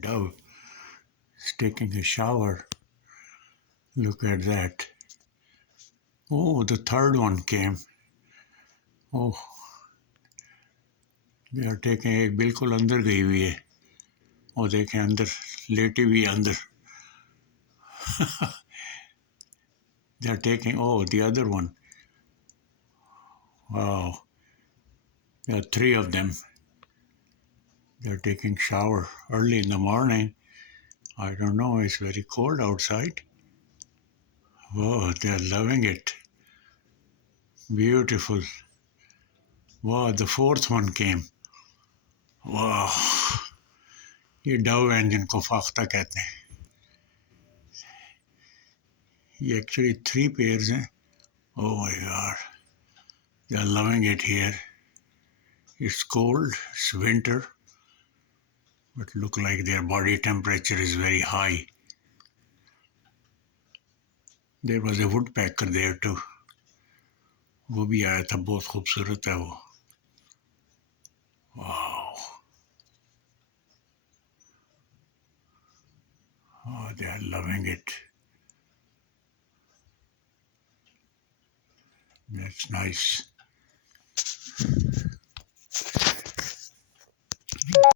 Dove is taking a shower. Look at that. Oh, the third one came. Oh, they are taking एक बिल्कुल अंदर गई हुई है और देखें अंदर लेटी हुई है अंदर. They are taking, oh, the other one. Wow. There are three of them. They are taking shower early in the morning. I don't know, it's very cold outside. Oh, they are loving it. Beautiful. Wow, the fourth one came. Wow. ये Dove हैं जिनको फाख्ता कहते हैं. ये actually three pairs हैं. Oh my God. They are loving it here. It's cold, it's winter, but look like their body temperature is very high. There was a woodpecker there too. वो भी आया था, बहुत खूबसूरत है वो. Wow. Oh, they are loving it. That's nice.